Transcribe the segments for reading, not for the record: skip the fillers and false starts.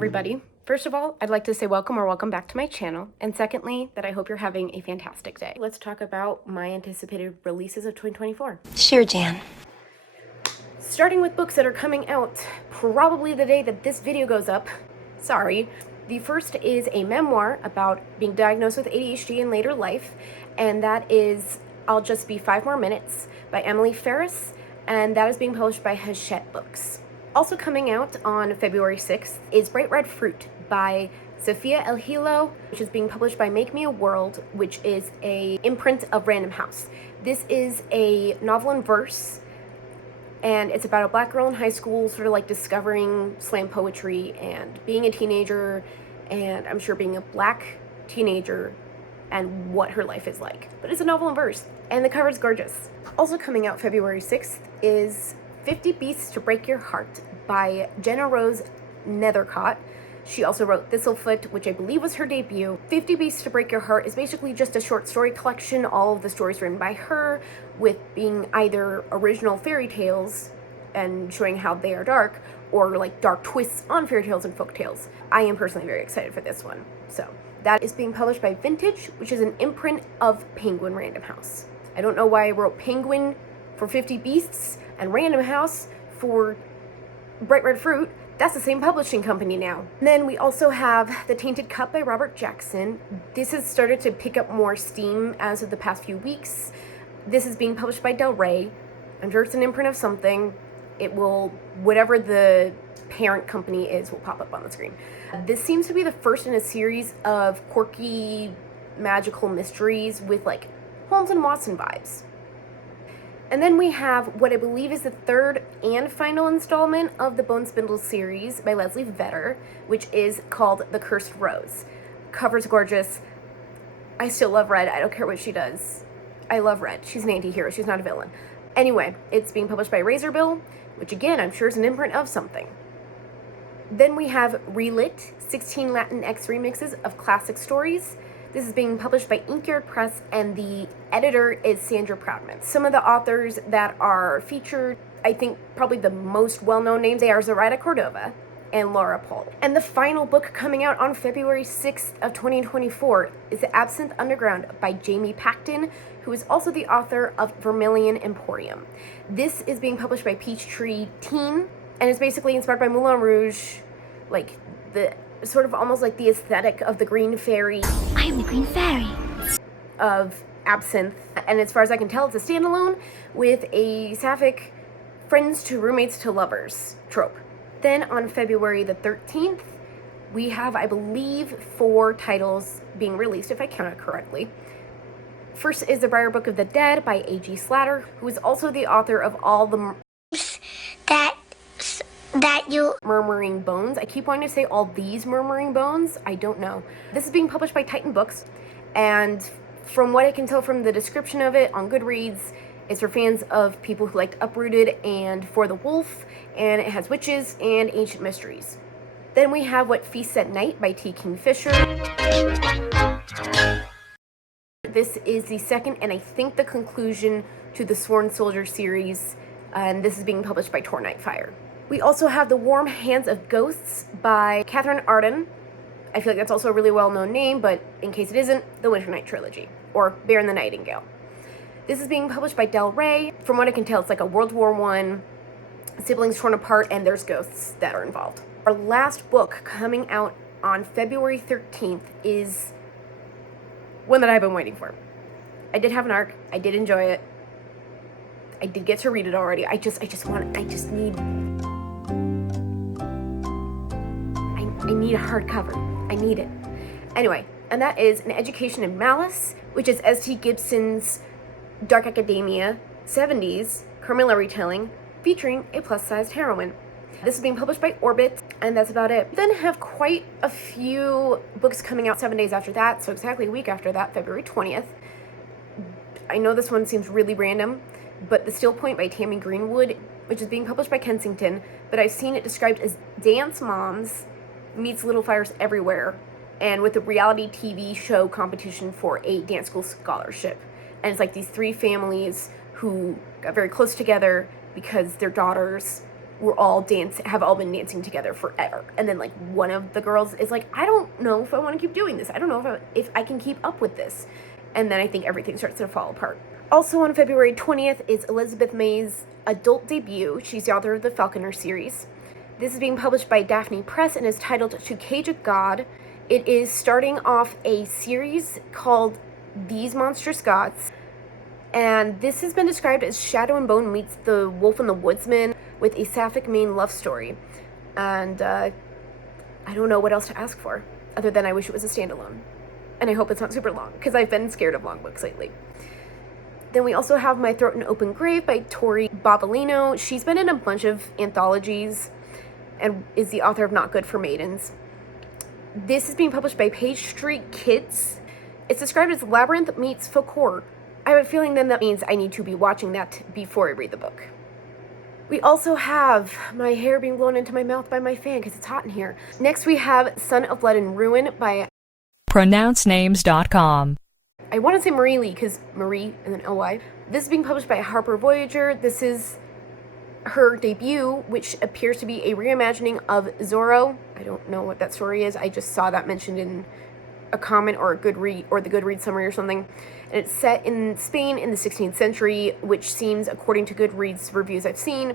everybody. First of all, I'd like to say welcome back to my channel. And secondly, that I hope you're having a fantastic day. Let's talk about my anticipated releases of 2024. Sure, Jan. Starting with books that are coming out probably the day that this video goes up. Sorry. The first is a memoir about being diagnosed with ADHD in later life, and that is I'll Just Be 5 More Minutes by Emily Farris, and that is being published by Hachette Books. Also coming out on February 6th is Bright Red Fruit by Safia Elhillo, which is being published by Make Me a World, which is a imprint of Random House. This is a novel in verse, and it's about a black girl in high school sort of like discovering slam poetry and being a teenager, and I'm sure being a black teenager and what her life is like. But it's a novel in verse, and the cover is gorgeous. Also coming out February 6th is 50 Beasts to Break Your Heart by GennaRose Nethercott. She also wrote Thistlefoot, which I believe was her debut. 50 Beasts to Break Your Heart is basically just a short story collection, all of the stories written by her, with being either original fairy tales and showing how they are dark, or like dark twists on fairy tales and folk tales. I am personally very excited for this one. So that is being published by Vintage, which is an imprint of Penguin Random House. I don't know why I wrote Penguin for 50 Beasts and Random House for Bright Red Fruit. That's the same publishing company now. And then we also have The Tainted Cup by Robert Jackson. This has started to pick up more steam as of the past few weeks. This is being published by Del Rey. I'm sure it's an imprint of something. It will, whatever the parent company is, will pop up on the screen. This seems to be the first in a series of quirky, magical mysteries with like Holmes and Watson vibes. And then we have what I believe is the third and final installment of the Bone Spindle series by Leslie Vedder, which is called The Cursed Rose. Cover's gorgeous. I still love Red. I don't care what she does. I love Red. She's an anti-hero. She's not a villain. Anyway, it's being published by Razorbill, which again, I'm sure is an imprint of something. Then we have Relit, 16 Latinx remixes of classic stories. This is being published by Inkyard Press, and the editor is Sandra Proudman. Some of the authors that are featured, I think probably the most well-known names, they are Zoraida Cordova and Laura Pohl. And the final book coming out on February 6th of 2024 is The Absinthe Underground by Jamie Pacton, who is also the author of Vermilion Emporium. This is being published by Peachtree Teen, and it's basically inspired by Moulin Rouge, like the sort of almost like the aesthetic of the Green Fairy. I am the Green Fairy. Of Absinthe. And as far as I can tell, it's a standalone with a Sapphic friends to roommates to lovers trope. Then on February the 13th, we have, I believe, 4 titles being released, if I counted correctly. First is The Briar Book of the Dead by A.G. Slatter, who is also the author of all the Murmuring Bones. I keep wanting to say all these Murmuring Bones. I don't know. This is being published by Titan Books, and from what I can tell from the description of it on Goodreads, it's for fans of people who liked Uprooted and For the Wolf, and it has witches and ancient mysteries. Then we have What Feasts at Night by T. Kingfisher. This is the second and I think the conclusion to the Sworn Soldier series, and this is being published by Tor Nightfire. We also have The Warm Hands of Ghosts by Catherine Arden. I feel like that's also a really well-known name, but in case it isn't, the Winter Night Trilogy, or Bear and the Nightingale. This is being published by Del Rey. From what I can tell, it's like a World War I, siblings torn apart, and there's ghosts that are involved. Our last book coming out on February 13th is one that I've been waiting for. I did have an arc. I did enjoy it. I did get to read it already. I need a hardcover. I need it. Anyway, and that is An Education in Malice, which is S.T. Gibson's Dark Academia 70s Carmilla retelling featuring a plus-sized heroine. This is being published by Orbit, and that's about it. We then have quite a few books coming out 7 days after that, so exactly a week after that, February 20th. I know this one seems really random, but The Still Point by Tammy Greenwood, which is being published by Kensington, but I've seen it described as Dance Moms meets Little Fires Everywhere, and with a reality TV show competition for a dance school scholarship. And it's like these 3 families who got very close together because their daughters have all been dancing together forever. And then like one of the girls is like, I don't know if I want to keep doing this. I don't know if I can keep up with this. And then I think everything starts to fall apart. Also on February 20th is Elizabeth May's adult debut. She's the author of the Falconer series. This is being published by Daphne Press and is titled To Cage a God. It is starting off a series called These Monstrous Gods. And this has been described as Shadow and Bone meets The Wolf and the Woodsman with a Sapphic main love story. And I don't know what else to ask for, other than I wish it was a standalone. And I hope it's not super long, because I've been scared of long books lately. Then we also have My Throat an Open Grave by Tori Bobolino. She's been in a bunch of anthologies and is the author of Not Good for Maidens. This is being published by Page Street Kids. It's described as Labyrinth meets folk horror. I have a feeling then that means I need to be watching that before I read the book. We also have my hair being blown into my mouth by my fan because it's hot in here. Next we have Son of Blood and Ruin by pronouncenames.com. I want to say Marie Lee because Marie and then L-Y. This is being published by Harper Voyager. This is her debut, which appears to be a reimagining of Zorro. I don't know what that story is. I just saw that mentioned in a comment or the Goodreads summary or something. And it's set in Spain in the 16th century, which seems, according to Goodreads reviews I've seen,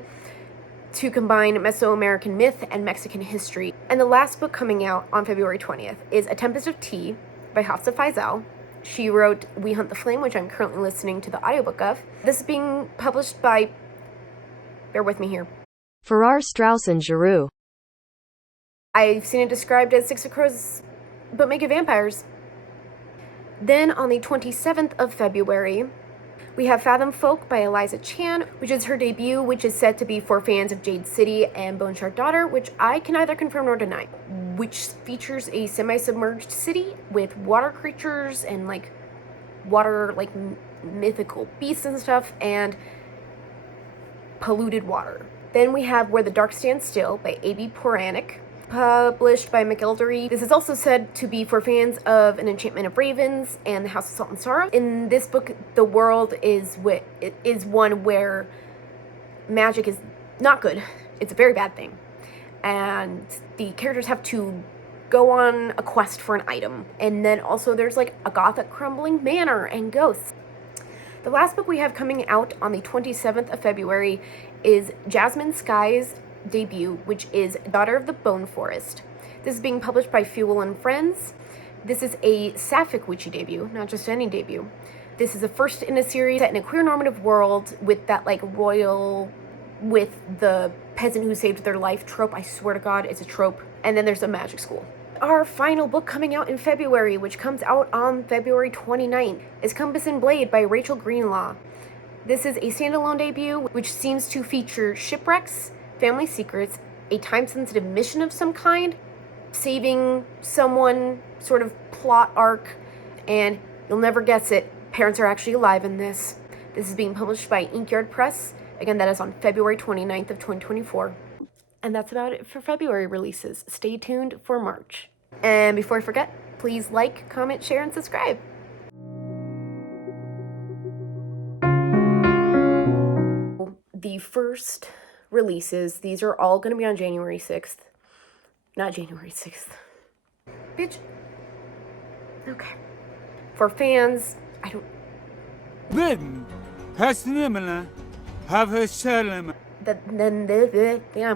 to combine Mesoamerican myth and Mexican history. And the last book coming out on February 20th is A Tempest of Tea by Hafsa Faizal. She wrote We Hunt the Flame, which I'm currently listening to the audiobook of. This is being published by, bear with me here, Farris, Strauss and Giroux. I've seen it described as Six of Crows, but make it vampires. Then on the 27th of February, we have Fathomfolk by Eliza Chan, which is her debut, which is said to be for fans of Jade City and Bone Shard Daughter, which I can neither confirm nor deny, which features a semi-submerged city with water creatures and like water, like mythical beasts and stuff, and polluted water. Then we have Where the Dark Stands Still by A.B. Poranik, published by McElderry. This is also said to be for fans of An Enchantment of Ravens and The House of Salt and Sorrow. In this book, the world is one where magic is not good. It's a very bad thing. And the characters have to go on a quest for an item. And then also there's like a gothic crumbling manor and ghosts. The last book we have coming out on the 27th of February is Jasmine Sky's debut, which is Daughter of the Bone Forest. This is being published by Fuel and Friends. This is a Sapphic witchy debut, not just any debut. This is the first in a series set in a queer normative world with that like royal, with the peasant who saved their life trope. I swear to God, it's a trope. And then there's a magic school. Our final book coming out in February, which comes out on February 29th, is Compass and Blade by Rachel Greenlaw. This is a standalone debut, which seems to feature shipwrecks, family secrets, a time-sensitive mission of some kind, saving someone, sort of plot arc, and you'll never guess it, parents are actually alive in this. This is being published by Inkyard Press. Again, that is on February 29th of 2024. And that's about it for February releases. Stay tuned for March. And before I forget, please like, comment, share, and subscribe. The first releases, these are all going to be on January 6th. Not January 6th. Bitch. Okay. For fans, I don't... Then, have her yeah.